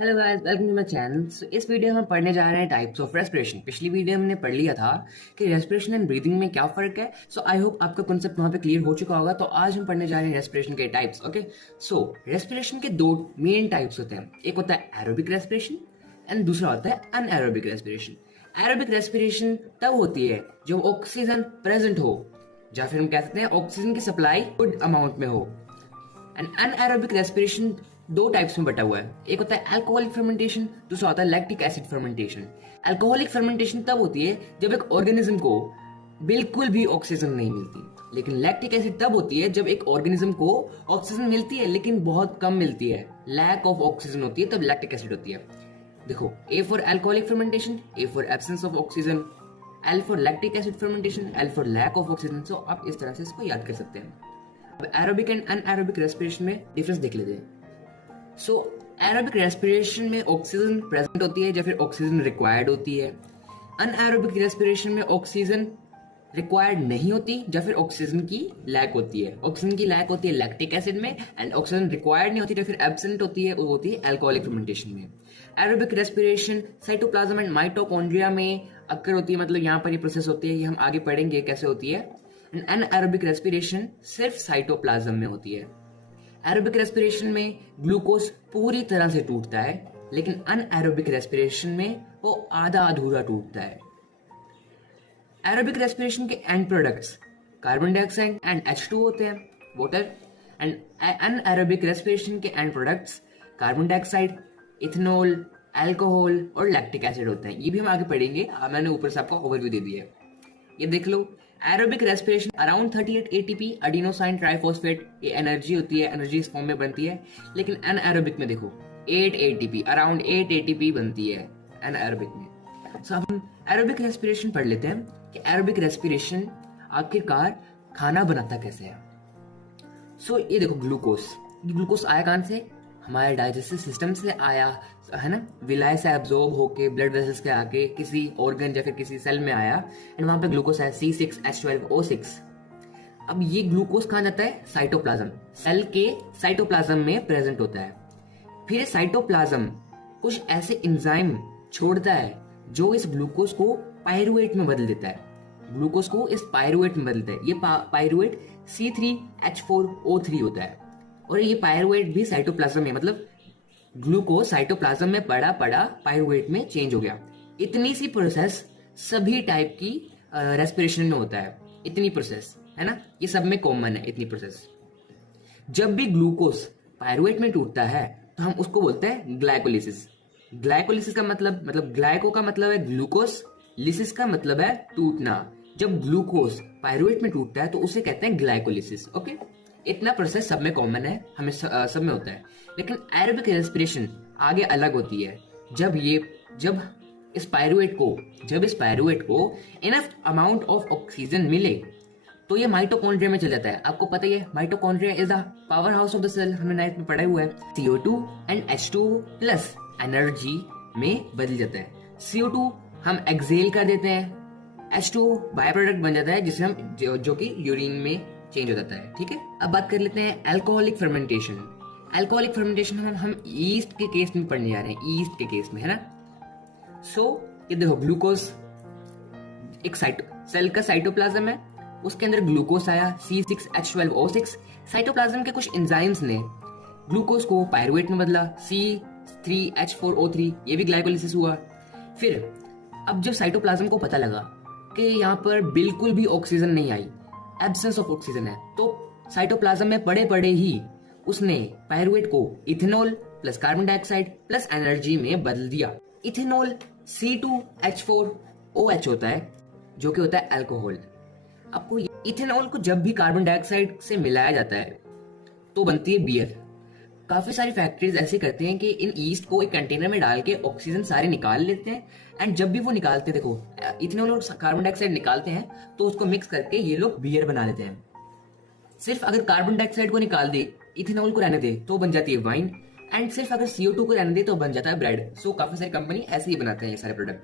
Hello guys, welcome to my channel. इस video में हम पढ़ने जा रहे हैं टाइप्स ऑफ रेस्पिरेशन। पिछली वीडियो में हमने पढ़ लिया था कि रेस्पिरेशन एंड ब्रीदिंग में क्या फर्क है। आई होप आपका कॉन्सेप्ट वहां पे क्लियर हो चुका होगा। तो आज हम पढ़ने जा रहे हैं रेस्पिरेशन के टाइप्स। ओके, रेस्पिरेशन के दो मेन टाइप्स होते हैं। एक होता है एरोबिक रेस्पिरेशन एंड दूसरा होता है अनएरोबिक रेस्पिरेशन। एरोबिक रेस्पिरेशन तब होती है जब ऑक्सीजन प्रेजेंट हो, या फिर हम कह सकते हैं ऑक्सीजन की सप्लाई गुड अमाउंट में हो। एंड अनएरोबिक रेस्पिरेशन दो टाइप्स में बटा हुआ है। एक होता है अल्कोहलिक फर्मेंटेशन, दूसरा होता है lactic acid fermentation. Alcoholic fermentation तब होती है जब एक ऑर्गेनिज्म को बिल्कुल भी ऑक्सीजन नहीं मिलती, लेकिन लैक्टिक एसिड तब होती है जब एक ऑर्गेनिज्म को ऑक्सीजन मिलती है लेकिन बहुत कम मिलती है, लैक ऑफ ऑक्सीजन होती है, तब लैक्टिक एसिड होती है। देखो, A for alcoholic fermentation, A for absence of oxygen, L for lactic acid fermentation, L for lack of oxygen. So आप इस तरह से इसको याद कर सकते हैं। अब एरोबिक एंड अनएरोबिक रेस्पिरेशन में डिफरेंस देख लेते हैं। एरोबिक रेस्पिरेशन में ऑक्सीजन प्रेजेंट होती है या फिर ऑक्सीजन रिक्वायर्ड होती है। अनएरोबिक रेस्पिरेशन में ऑक्सीजन रिक्वायर्ड नहीं होती या फिर ऑक्सीजन की लैक होती है। ऑक्सीजन की लैक होती है लैक्टिक एसिड में, एंड ऑक्सीजन रिक्वायर्ड नहीं होती या फिर एब्सेंट होती है, वो होती है अल्कोहलिक फर्मेंटेशन में। Aerobic respiration cytoplasm and mitochondria में अक्कर होती है, मतलब यहाँ पर ये प्रोसेस होती है, ये हम आगे पढ़ेंगे कैसे होती है। एंड अनएरोबिक रेस्पिरेशन सिर्फ साइटोप्लाज्म में होती है। एरोबिक रेस्पिरेशन में ग्लूकोज पूरी तरह से टूटता है, लेकिन अनएरोबिक रेस्पिरेशन में वो आधा अधूरा टूटता है। एरोबिक रेस्पिरेशन के and products carbon dioxide and H2 होते हैं, वाटर। एंड अनएरोबिक रेस्पिरेशन के and products carbon dioxide, ethanol, alcohol और लैक्टिक एसिड होते हैं। ये भी हम आगे पढ़ेंगे, मैंने ऊपर से आपको ओवरव्यू दे दिया है। ये देख लो, aerobic respiration around 38 ATP adenosine triphosphate, ये एनर्जी होती है, एनर्जी इस फॉर्म में बनती है। लेकिन एनएरोबिक में देखो 8 एटीपी, अराउंड 8 एटीपी बनती है एनएरोबिक में। अब हम एरोबिक रेस्पिरेशन पढ़ लेते हैं कि एरोबिक रेस्पिरेशन आखिरकार खाना बनाता कैसे है। ये देखो, ग्लूकोज आया कहां से? हमारे डाइजेस्टिव सिस्टम से आया है ना, विलाय से एब्जॉर्ब होके ब्लड वेसल्स के आके किसी ऑर्गन या फिर किसी सेल में आया, एंड वहां पे ग्लूकोज है C6H12O6। अब ये ग्लूकोज कहां जाता है? साइटोप्लाज्म, सेल के साइटोप्लाज्म में प्रेजेंट होता है। फिर साइटोप्लाज्म कुछ ऐसे एंजाइम छोड़ता है जो इस ग्लूकोज को पायरुवेट में बदल देता है। ग्लूकोज को इस पायरुवेट में बदलता है। ये पायरुवेट C3H4O3 होता है, और ये पायरुवेट भी साइटोप्लाज्म में, मतलब ग्लूकोज साइटोप्लाज्म में पड़ा पायरुवेट में चेंज हो गया। इतनी सी प्रोसेस सभी टाइप की रेस्पिरेशन में होता है। इतनी प्रोसेस है ना, ये सब में कॉमन है इतनी प्रोसेस। जब भी ग्लूकोज पायरुवेट में टूटता है तो हम उसको बोलते हैं ग्लाइकोलिसिस। ग्लाइकोलिसिस का मतलब ग्लाइको का मतलब है ग्लूकोज, लिसिस का मतलब है टूटना। जब ग्लूकोज पायरुवेट में टूटता है तो उसे कहते हैं ग्लाइकोलिसिस। ओके, इतना प्रोसेस सब में कॉमन है, हमें सब में होता है। लेकिन एरोबिक रेस्पिरेशन आगे अलग होती है। जब इस पायरुवेट को इनफ अमाउंट ऑफ ऑक्सीजन मिले तो ये माइटोकॉन्ड्रिया में चल जाता है। आपको पता ही है, mitochondria is the power house of the cell, हमने नाइट में पढ़ा हुआ है। CO2 and H2 plus energy में बदल जाता है। CO2 हम एक्सेल कर देते हैं, H2 बाय प्रोडक्ट बन जाता है जिसे हम जो कि यूरिन में चेंज हो जाता है। ठीक है, अब बात कर लेते हैं अल्कोहलिक फर्मेंटेशन। अल्कोहलिक फर्मेंटेशन हम ईस्ट के केस में पढ़ने जा रहे हैं, ईस्ट के केस में, है ना। ये देखो, ग्लूकोज एक सेल का साइटोप्लाज्म है, उसके अंदर ग्लूकोज आया C6H12O6। साइटोप्लाज्म के कुछ एंजाइम्स ने ग्लूकोज को पायरुवेट में बदला C3H4O3, ये भी ग्लाइकोलिसिस हुआ। फिर अब जब साइटोप्लाज्म को पता लगा कि यहाँ पर बिल्कुल भी ऑक्सीजन नहीं आई, एब्सेंस ऑफ ऑक्सीजन है, तो साइटोप्लाज्म में पड़े ही उसने पायरुवेट को ethanol plus carbon dioxide plus energy में बदल दिया। इथेनॉल C2H4OH होता है, जो कि होता है अल्कोहल। आपको इथेनॉल को जब भी कार्बन डाइऑक्साइड से मिलाया जाता है तो बनती है बियर। काफी सारी फैक्ट्रीज ऐसे करते हैं कि इन ईस्ट को एक कंटेनर में डाल के ऑक्सीजन सारे निकाल लेते हैं, एंड जब भी वो निकालते हैं, देखो इथेनॉल और कार्बन डाइऑक्साइड निकालते हैं तो उसको मिक्स करके ये लोग बियर बना लेते हैं। सिर्फ अगर कार्बन डाइऑक्साइड को निकाल दे, इथेनॉल को रहने दे, तो बन जाती है वाइन, एंड सिर्फ अगर CO2 को रहने दे तो बन जाता है ब्रेड। काफी सारी कंपनी ऐसे ही बनाते हैं ये सारे प्रोडक्ट।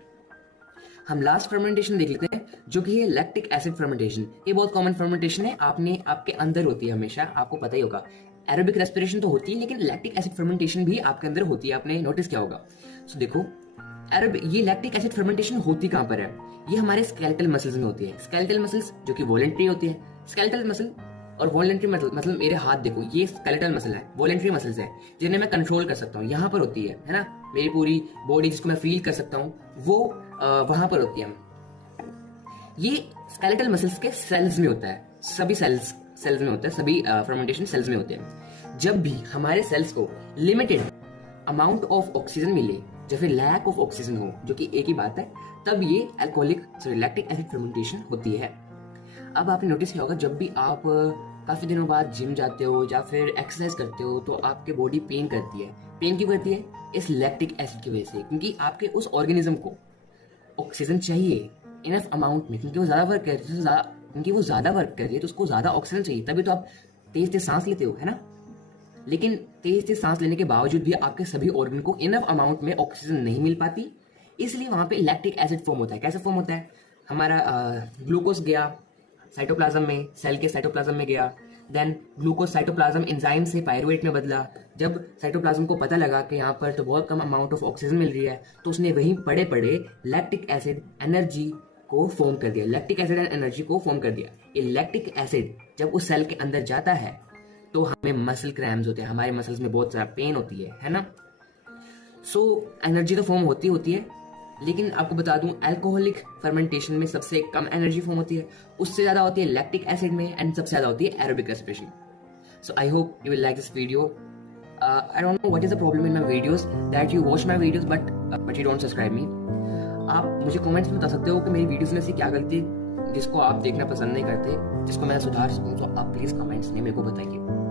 हम लास्ट फर्मेंटेशन देख लेते हैं, जो कि है लैक्टिक एसिड फर्मेंटेशन। ये बहुत कॉमन फर्मेंटेशन है, आपके अंदर होती है हमेशा, आपको पता ही होगा। एरोबिक रेस्पिरेशन तो होती है, लेकिन लैक्टिक एसिड फर्मेंटेशन भी आपके अंदर होती है, आपने नोटिस किया होगा। सो देखो, ये लैक्टिक एसिड फर्मेंटेशन होती कहाँ पर है? ये हमारे स्केलेटल मसल्स में होती है। स्केलेटल मसल्स जो कि वॉलेंट्री होती है। स्केलेटल मसल और वॉलेंट्री मसल, मतलब मेरे हाथ देखो, ये स्केलेटल मसल है, वॉलेंट्री मसल्स है जिन्हें मैं कंट्रोल कर सकता हूँ, यहाँ पर होती है ना। मेरी पूरी बॉडी जिसको मैं फील कर सकता हूँ वो वहां पर होती है। ये स्केलेटल मसल्स के सेल्स में होता है, सभी सेल्स में होता है, सभी फर्मेंटेशन सेल्स में होते हैं। जब भी हमारे सेल्स को लिमिटेड अमाउंट ऑफ ऑक्सीजन मिले या फिर लैक ऑफ ऑक्सीजन हो, जो कि एक ही बात है, तब ये अल्कोहलिक लैक्टिक एसिड फर्मेंटेशन होती है। अब आपने नोटिस किया होगा, जब भी आप काफी दिनों बाद जिम जाते हो या फिर एक्सरसाइज करते हो तो आपके बॉडी पेन करती है। पेन क्यों करती है? इस लैक्टिक एसिड की वजह से, क्योंकि आपके उस ऑर्गेनिज्म को ऑक्सीजन चाहिए इनफ अमाउंट में, क्योंकि वो ज्यादा वर्क कर रही है तो उसको ज्यादा ऑक्सीजन चाहिए, तभी तो आप तेज तेज सांस लेते हो, है ना। लेकिन तेज तेज सांस लेने के बावजूद भी आपके सभी ऑर्गन को इनफ अमाउंट में ऑक्सीजन नहीं मिल पाती, इसलिए वहां पे लैक्टिक एसिड फॉर्म होता है। कैसे फॉर्म होता है? हमारा ग्लूकोज गया साइटोप्लाज्म में, सेल के साइटोप्लाज्म में गया, देन ग्लूकोज साइटोप्लाज्म एंजाइम से पायरुवेट में बदला। जब साइटोप्लाज्म को पता लगा कि यहाँ पर तो बहुत कम अमाउंट ऑफ ऑक्सीजन मिल रही है, तो उसने वहीं पड़े पड़े लैक्टिक एसिड एनर्जी को फॉर्म कर दिया, लैक्टिक एसिड एंड एनर्जी को फॉर्म कर दिया। ये लैक्टिक एसिड जब उस सेल के अंदर जाता है तो हमें मसल क्रैम्स होते हैं, हमारे मसल्स में बहुत सारा पेन होती है ना। सो एनर्जी तो फॉर्म होती है, लेकिन आपको बता दूं अल्कोहलिक फर्मेंटेशन में सबसे कम एनर्जी फॉर्म होती है, उससे ज्यादा होती है लैक्टिक एसिड में, एंड सबसे ज्यादा होती है aerobic respiration. So I hope you will like this video. I don't know what is the problem in my videos that you watch my videos but you don't subscribe मी। आप मुझे comments में बता सकते हो कि मेरी वीडियोस में से क्या गलती जिसको आप देखना पसंद नहीं करते, जिसको मैं सुधार सकूं, तो आप प्लीज कमेंट्स में मेरे को बताइए।